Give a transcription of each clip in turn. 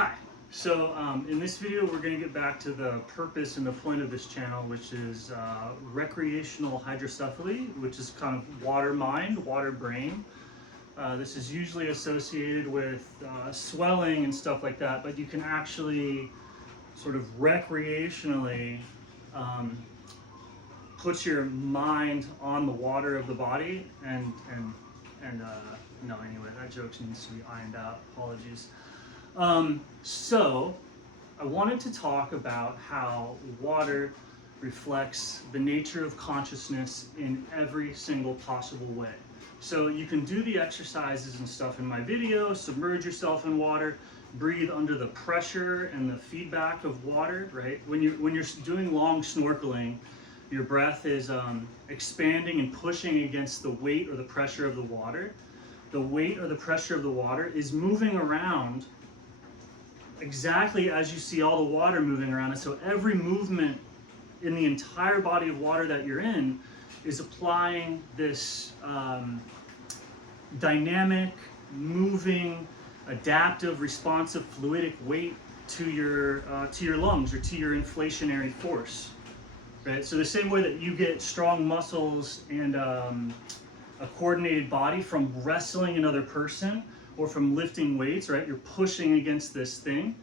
Hi. So in this video we're going to get back to the purpose and the point of this channel, which is recreational hydrocephaly, which is kind of water mind, water brain. This is usually associated with swelling and stuff like that, but you can actually sort of recreationally put your mind on the water of the body and no, anyway, that joke needs to be ironed out. Apologies. So I wanted to talk about how water reflects the nature of consciousness in every single possible way. So you can do the exercises and stuff in my video, submerge yourself in water, breathe under the pressure and the feedback of water, right? When you're doing long snorkeling, your breath is expanding and pushing against the weight or the pressure of the water. The weight or the pressure of the water is moving around exactly as you see all the water moving around. And so every movement in the entire body of water that you're in is applying this dynamic, moving, adaptive, responsive, fluidic weight to your lungs or to your inflationary force. Right? So the same way that you get strong muscles and a coordinated body from wrestling another person or from lifting weights, right? You're pushing against this thing.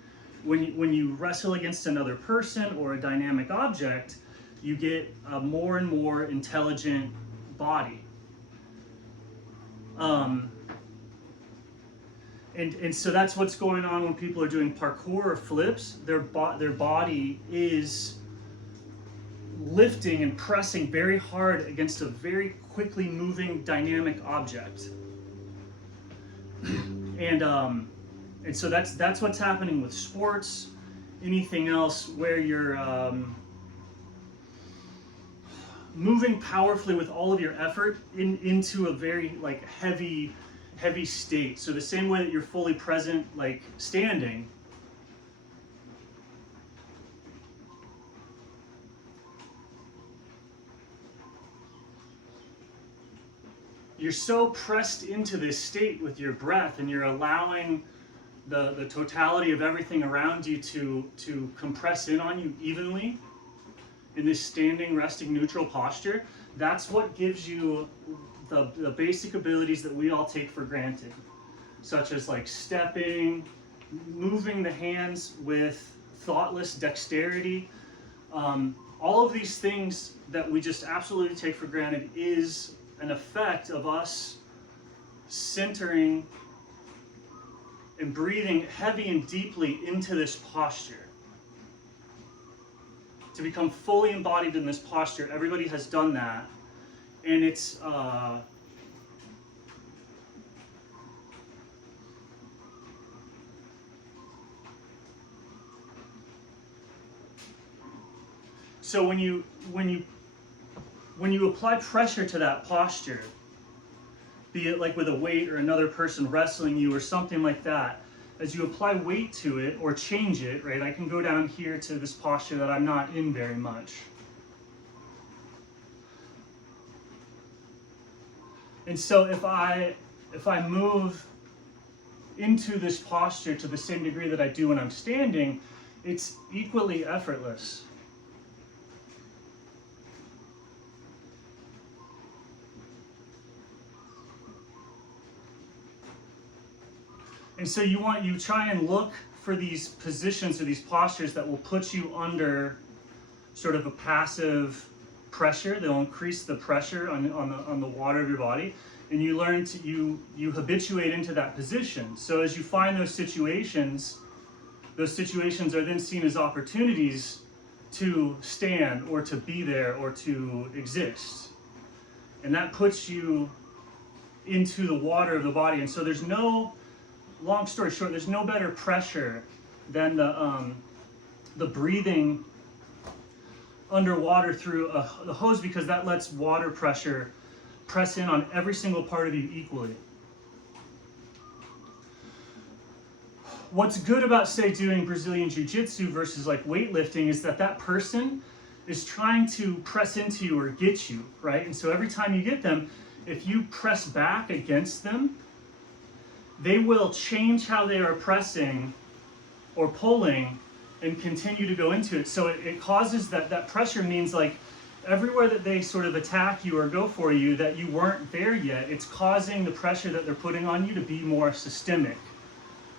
When you wrestle against another person or a dynamic object, you get a more and more intelligent body. And so that's what's going on when people are doing parkour or flips. Their body is lifting and pressing very hard against a very quickly moving dynamic object. And so that's what's happening with sports, anything else where you're moving powerfully with all of your effort into a very like heavy state. So the same way that you're fully present, like standing, you're so pressed into this state with your breath, and you're allowing the totality of everything around you to compress in on you evenly in this standing, resting, neutral posture. That's what gives you the basic abilities that we all take for granted, such as like stepping, moving the hands with thoughtless dexterity. All of these things that we just absolutely take for granted is an effect of us centering and breathing heavy and deeply into this posture. To become fully embodied in this posture, everybody has done that, and it's so when you apply pressure to that posture, be it like with a weight or another person wrestling you or something like that, as you apply weight to it or change it, right? I can go down here to this posture that I'm not in very much. And so if I move into this posture to the same degree that I do when I'm standing, it's equally effortless. And so you try and look for these positions or these postures that will put you under sort of a passive pressure. They'll increase the pressure on the water of your body, and you learn to you habituate into that position. So as you find those situations are then seen as opportunities to stand or to be there or to exist, and that puts you into the water of the body. And so there's no, long story short, there's no better pressure than the breathing underwater through the hose, because that lets water pressure press in on every single part of you equally. What's good about, say, doing Brazilian Jiu-Jitsu versus like weightlifting is that person is trying to press into you or get you, right? And so every time you get them, if you press back against them, they will change how they are pressing or pulling and continue to go into it. So it causes that pressure means like everywhere that they sort of attack you or go for you that you weren't there yet, it's causing the pressure that they're putting on you to be more systemic,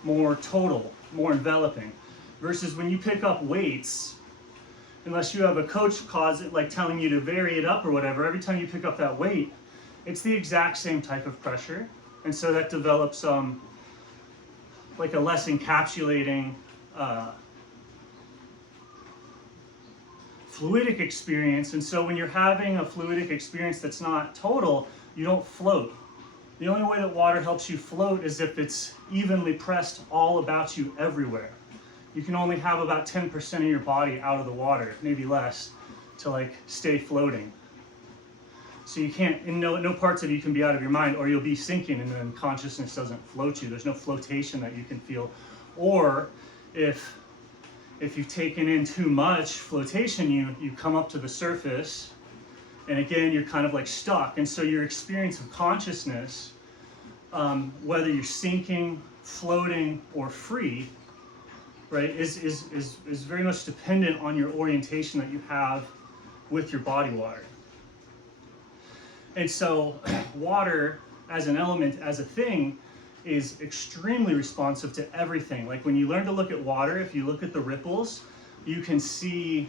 more total, more enveloping. Versus when you pick up weights, unless you have a coach like telling you to vary it up or whatever, every time you pick up that weight, it's the exact same type of pressure. And so that develops like a less encapsulating fluidic experience. And so when you're having a fluidic experience that's not total, you don't float. The only way that water helps you float is if it's evenly pressed all about you everywhere. You can only have about 10% of your body out of the water, maybe less, to like stay floating. So you can't, in no parts of you can be out of your mind, or you'll be sinking and then consciousness doesn't float you. There's no flotation that you can feel. Or if you've taken in too much flotation, you come up to the surface, and again, you're kind of like stuck. And so your experience of consciousness, whether you're sinking, floating, or free, right, is very much dependent on your orientation that you have with your body water. And so water as an element, as a thing, is extremely responsive to everything. Like when you learn to look at water, if you look at the ripples, you can see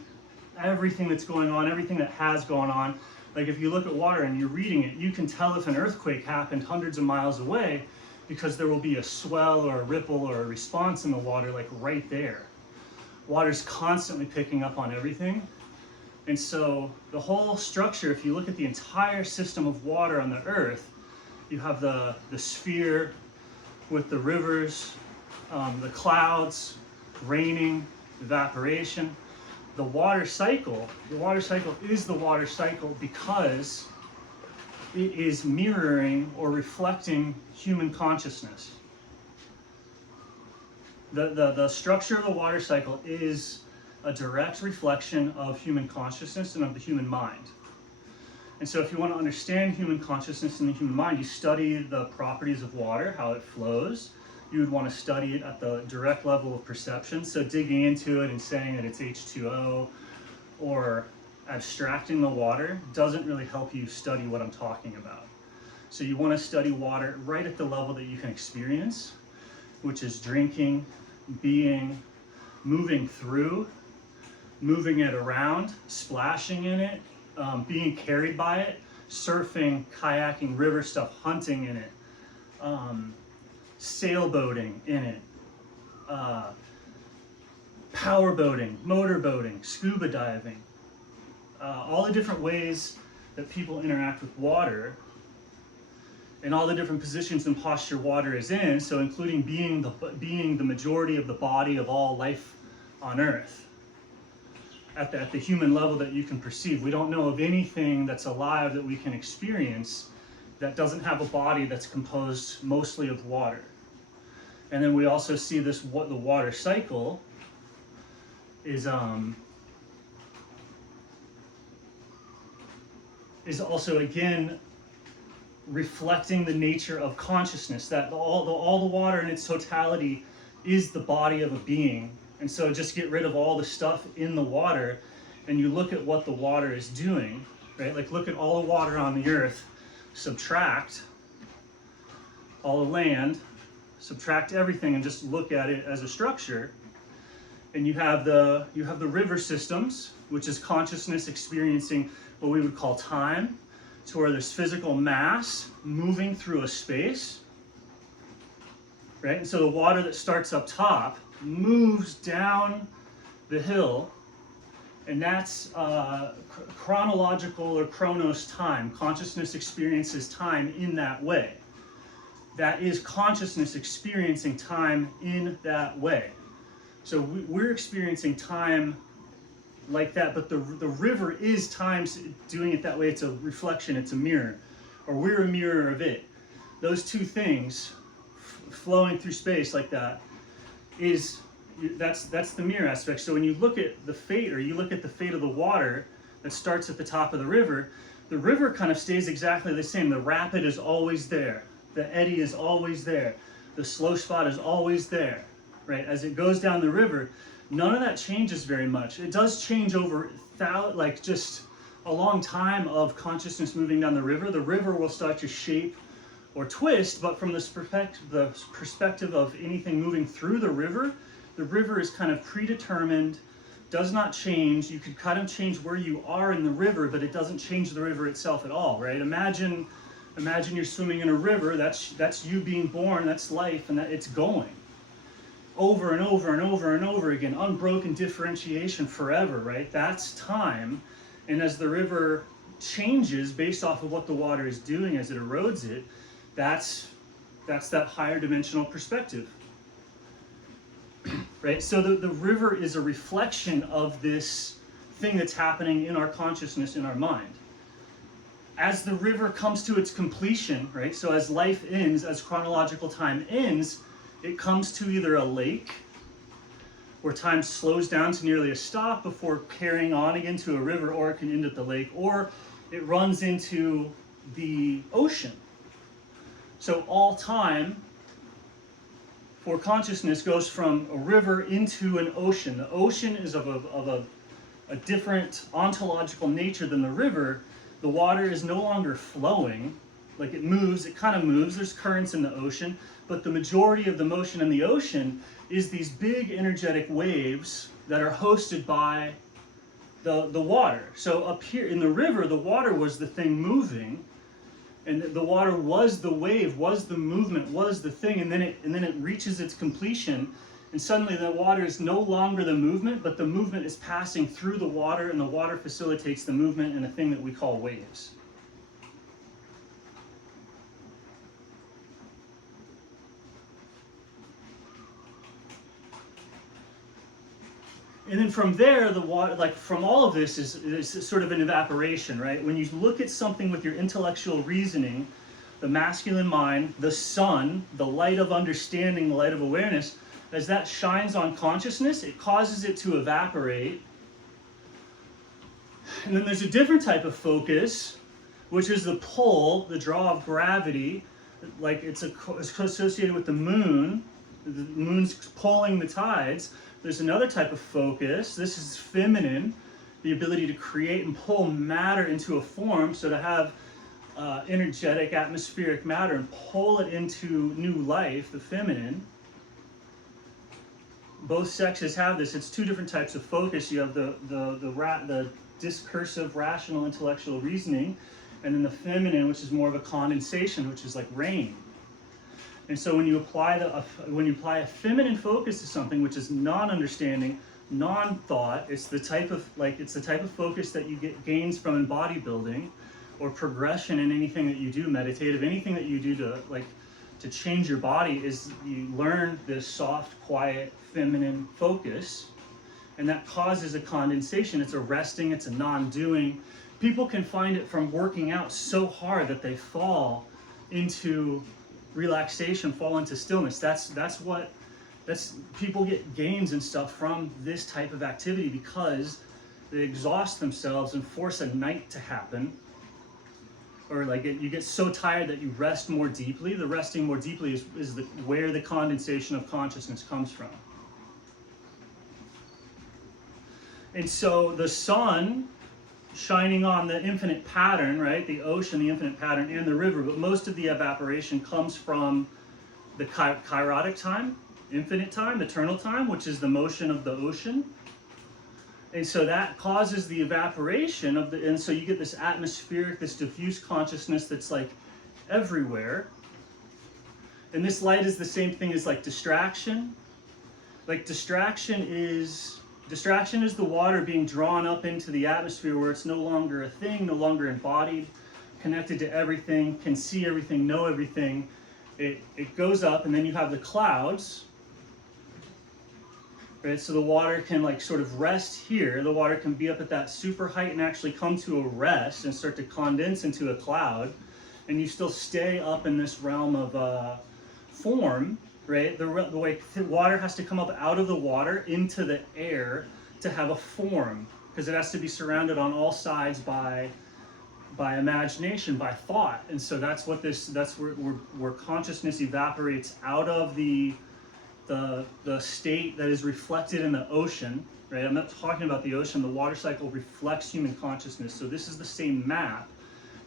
everything that's going on, everything that has gone on. Like if you look at water and you're reading it, you can tell if an earthquake happened hundreds of miles away, because there will be a swell or a ripple or a response in the water like right there. Water's constantly picking up on everything. And so the whole structure, if you look at the entire system of water on the earth, you have the sphere with the rivers, the clouds, raining, evaporation. The water cycle is the water cycle because it is mirroring or reflecting human consciousness. The structure of the water cycle is a direct reflection of human consciousness and of the human mind. And so if you want to understand human consciousness and the human mind, you study the properties of water, how it flows. You would want to study it at the direct level of perception. So digging into it and saying that it's H2O or abstracting the water doesn't really help you study what I'm talking about. So you want to study water right at the level that you can experience, which is drinking, being, moving through, moving it around, splashing in it, being carried by it, surfing, kayaking, river stuff, hunting in it, sailboating in it, power boating, motor boating, scuba diving, all the different ways that people interact with water and all the different positions and posture water is in, so including being the majority of the body of all life on Earth. At the human level that you can perceive. We don't know of anything that's alive that we can experience that doesn't have a body that's composed mostly of water. And then we also see the water cycle is also again reflecting the nature of consciousness, that all the water in its totality is the body of a being. And so just get rid of all the stuff in the water and you look at what the water is doing, right? Like look at all the water on the earth, subtract all the land, subtract everything and just look at it as a structure. And you have the river systems, which is consciousness experiencing what we would call time. It's where there's physical mass moving through a space, right? And so the water that starts up top moves down the hill, and that's chronological or chronos time. Consciousness experiences time in that way. That is consciousness experiencing time in that way. So we're experiencing time like that, but the river is time doing it that way. It's a reflection, it's a mirror, or we're a mirror of it. Those two things flowing through space like that that's the mirror aspect. So when you look at the fate, or you look at the fate of the water that starts at the top of the river kind of stays exactly the same. The rapid is always there. The eddy is always there. The slow spot is always there, right? As it goes down the river, none of that changes very much. It does change over like just a long time of consciousness moving down the river. The river will start to shape or twist, but from the perspective of anything moving through the river is kind of predetermined, does not change. You could kind of change where you are in the river, but it doesn't change the river itself at all, right? Imagine you're swimming in a river. That's you being born. That's life, and that it's going over and over and over and over again, unbroken differentiation forever, right? That's time. And as the river changes based off of what the water is doing as it erodes it, that's that higher dimensional perspective, right? So the river is a reflection of this thing that's happening in our consciousness, in our mind. As the river comes to its completion, right? So as life ends, as chronological time ends, it comes to either a lake, where time slows down to nearly a stop before carrying on again to a river, or it can end at the lake, or it runs into the ocean. So all time for consciousness goes from a river into an ocean. The ocean is of a different ontological nature than the river. The water is no longer flowing. Like it moves, it kind of moves. There's currents in the ocean, but the majority of the motion in the ocean is these big energetic waves that are hosted by the water. So up here in the river, the water was the thing moving, and the water was the wave, was the movement, was the thing, and then it reaches its completion, and suddenly the water is no longer the movement, but the movement is passing through the water, and the water facilitates the movement in a thing that we call waves. And then from there, the water, like from all of this, is sort of an evaporation, right? When you look at something with your intellectual reasoning, the masculine mind, the sun, the light of understanding, the light of awareness, as that shines on consciousness, it causes it to evaporate. And then there's a different type of focus, which is the pull, the draw of gravity. Like it's associated with the moon. The moon's pulling the tides. There's another type of focus. This is feminine, the ability to create and pull matter into a form. So to have energetic, atmospheric matter and pull it into new life, the feminine. Both sexes have this. It's two different types of focus. You have the discursive, rational, intellectual reasoning, and then the feminine, which is more of a condensation, which is like rain. And so when you apply a feminine focus to something, which is non-understanding, non-thought, it's the type of focus that you get gains from in bodybuilding, or progression in anything that you do, meditative, anything that you do to change your body, is you learn this soft, quiet, feminine focus, and that causes a condensation. It's a resting, it's a non-doing. People can find it from working out so hard that they fall into relaxation, fall into stillness. That's people get gains and stuff from this type of activity because they exhaust themselves and force a night to happen, or you get so tired that you rest more deeply. The resting more deeply is where the condensation of consciousness comes from. And so the sun shining on the infinite pattern, right? The ocean, the infinite pattern, and the river, but most of the evaporation comes from the kairotic time, infinite time, eternal time, which is the motion of the ocean. And so that causes the evaporation of and so you get this atmospheric, this diffuse consciousness that's like everywhere. And this light is the same thing as like distraction. Like distraction is the water being drawn up into the atmosphere where it's no longer a thing, no longer embodied, connected to everything, can see everything, know everything. It goes up, and then you have the clouds, right? So the water can like sort of rest here. The water can be up at that super height and actually come to a rest and start to condense into a cloud, and you still stay up in this realm of form. Right, the way water has to come up out of the water into the air to have a form, because it has to be surrounded on all sides by imagination, by thought, and so that's where consciousness evaporates out of the the state that is reflected in the ocean, right? I'm not talking about the ocean. The water cycle reflects human consciousness. So this is the same map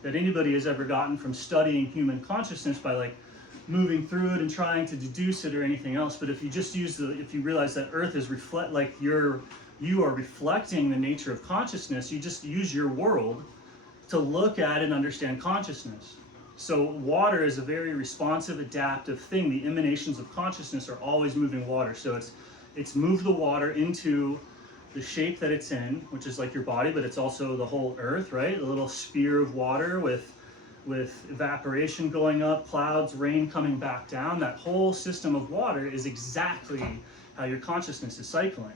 that anybody has ever gotten from studying human consciousness by like moving through it and trying to deduce it or anything else. But if you just if you realize that Earth is you are reflecting the nature of consciousness, you just use your world to look at and understand consciousness. So water is a very responsive, adaptive thing. The emanations of consciousness are always moving water. So it's moved the water into the shape that it's in, which is like your body, but it's also the whole Earth, right? A little sphere of water with evaporation going up, clouds, rain coming back down. That whole system of water is exactly how your consciousness is cycling.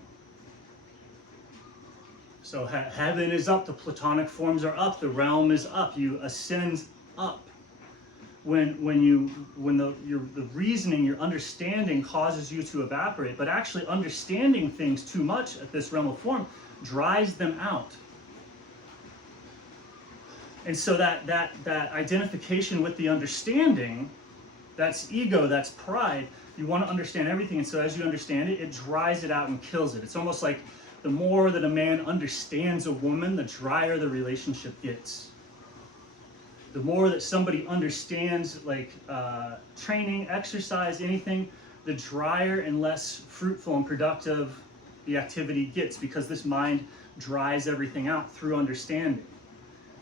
So heaven is up, the Platonic forms are up, the realm is up, you ascend up. When the reasoning, your understanding causes you to evaporate, but actually understanding things too much at this realm of form dries them out. And so that identification with the understanding, that's ego, that's pride. You want to understand everything, and so as you understand it, it dries it out and kills it. It's almost like the more that a man understands a woman, the drier the relationship gets. The more that somebody understands, like training, exercise, anything, the drier and less fruitful and productive the activity gets, because this mind dries everything out through understanding.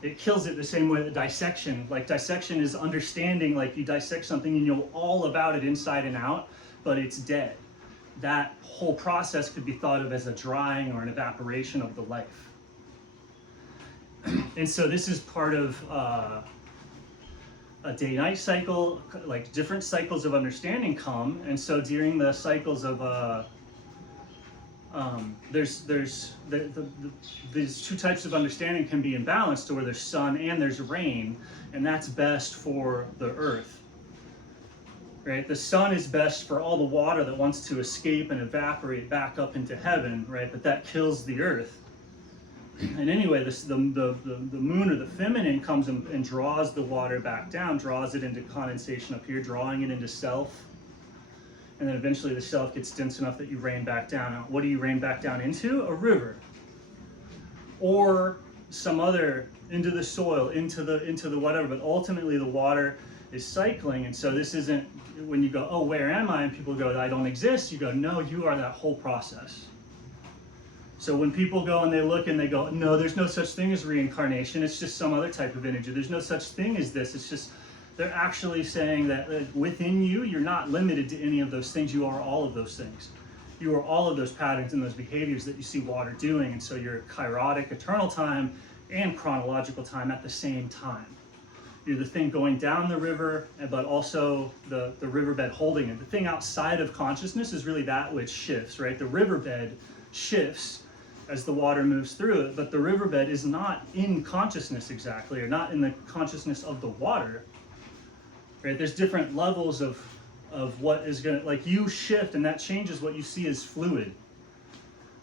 It kills it the same way that dissection, like dissection is understanding, like you dissect something and you know all about it inside and out, but it's dead. That whole process could be thought of as a drying or an evaporation of the life. And so this is part of a day-night cycle, like different cycles of understanding come, and so during the cycles of these two types of understanding can be imbalanced, to where there's sun and there's rain, and that's best for the earth. Right? The sun is best for all the water that wants to escape and evaporate back up into heaven, right? But that kills the earth. And anyway, the moon, or the feminine, comes and draws the water back down, draws it into condensation up here, drawing it into self. And then eventually the self gets dense enough that you rain back down. Now, what do you rain back down into? A river. Or some other, into the soil, into the whatever. But ultimately the water is cycling. And so this isn't, when you go, oh, where am I? And people go, I don't exist. You go, no, you are that whole process. So when people go and they look and they go, no, there's no such thing as reincarnation. It's just some other type of energy. There's no such thing as this. It's just, they're actually saying that within you, you're not limited to any of those things. You are all of those things. You are all of those patterns and those behaviors that you see water doing. And so you're kairotic, eternal time, and chronological time at the same time. You're the thing going down the river, but also the riverbed holding it. The thing outside of consciousness is really that which shifts, right? The riverbed shifts as the water moves through it, but the riverbed is not in consciousness exactly, or not in the consciousness of the water, right? There's different levels of what is going to, like, you shift and that changes what you see as fluid.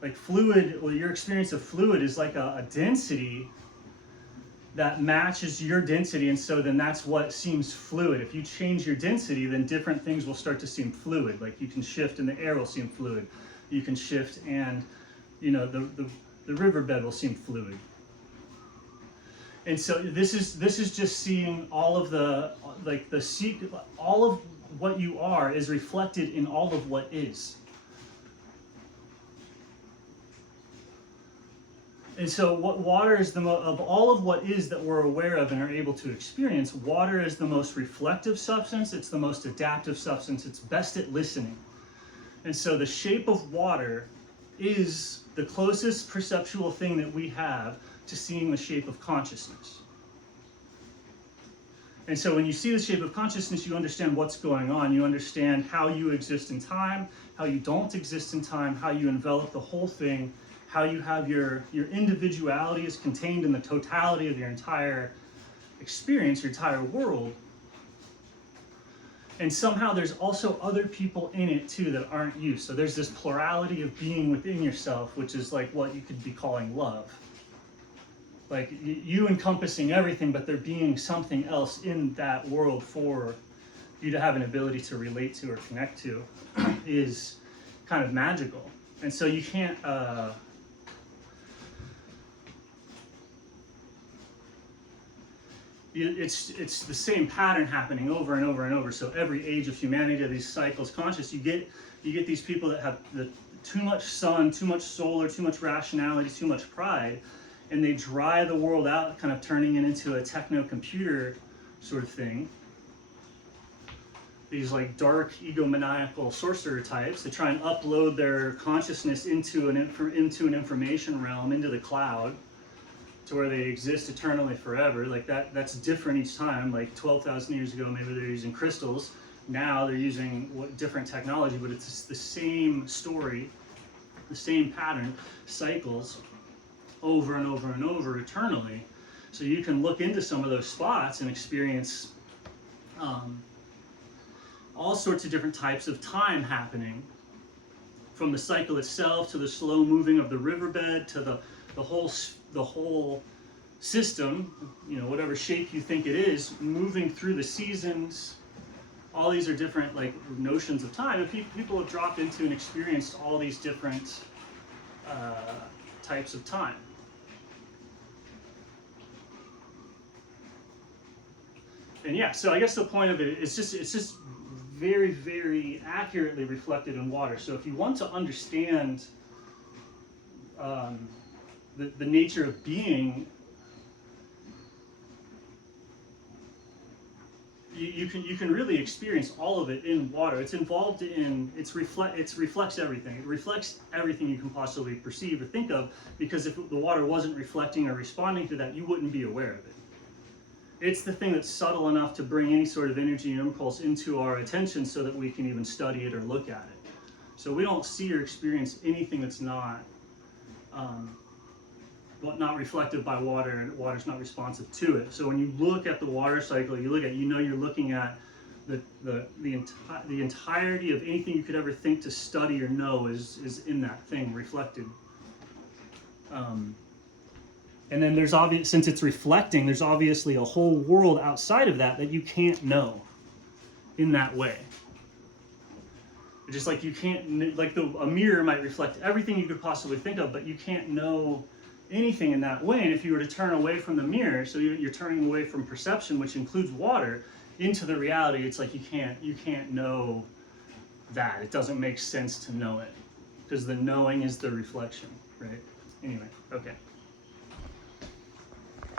Like fluid, well, your experience of fluid is like a density that matches your density, and so then that's what seems fluid. If you change your density, then different things will start to seem fluid. Like you can shift and the air will seem fluid. You can shift and, you know, the riverbed will seem fluid. And so this is just seeing all of all of what you are is reflected in all of what is. And so what water is of all of what is that we're aware of and are able to experience, water is the most reflective substance, it's the most adaptive substance, it's best at listening. And so the shape of water is the closest perceptual thing that we have to seeing the shape of consciousness. And so when you see the shape of consciousness, you understand what's going on. You understand how you exist in time, how you don't exist in time, how you envelop the whole thing, how you have your individuality is contained in the totality of your entire experience, your entire world. And somehow there's also other people in it too that aren't you. So there's this plurality of being within yourself, which is like what you could be calling love. Like you encompassing everything, but there being something else in that world for you to have an ability to relate to or connect to is kind of magical. And so you can't, it's the same pattern happening over and over and over. So every age of humanity, these cycles conscious, you get these people that have too much sun, too much solar, too much rationality, too much pride, and they dry the world out, kind of turning it into a techno-computer sort of thing. These like dark egomaniacal sorcerer types that try and upload their consciousness into an information realm, into the cloud, to where they exist eternally forever. Like that's different each time. Like 12,000 years ago, maybe they're using crystals. Now they're using different technology, but it's the same story, the same pattern, cycles over and over and over eternally. So you can look into some of those spots and experience all sorts of different types of time happening, from the cycle itself to the slow moving of the riverbed to the whole system, whatever shape you think it is, moving through the seasons. All these are different like notions of time, and people have dropped into and experienced all these different types of time. And yeah, so I guess the point of it is it's just very, very accurately reflected in water. So if you want to understand the nature of being, you can really experience all of it in water. It's involved in, it reflects everything. It reflects everything you can possibly perceive or think of, because if the water wasn't reflecting or responding to that, you wouldn't be aware of it. It's the thing that's subtle enough to bring any sort of energy and impulse into our attention so that we can even study it or look at it. So we don't see or experience anything that's not reflected by water, and water's not responsive to it. So when you look at the water cycle, you're looking at the entirety of anything you could ever think to study or know is in that thing reflected. And then there's since it's reflecting, there's obviously a whole world outside of that you can't know in that way. Just like you can't, like a mirror might reflect everything you could possibly think of, but you can't know anything in that way. And if you were to turn away from the mirror, so you're turning away from perception, which includes water, into the reality, it's like you can't know that. It doesn't make sense to know it, because the knowing is the reflection, right? Anyway, okay.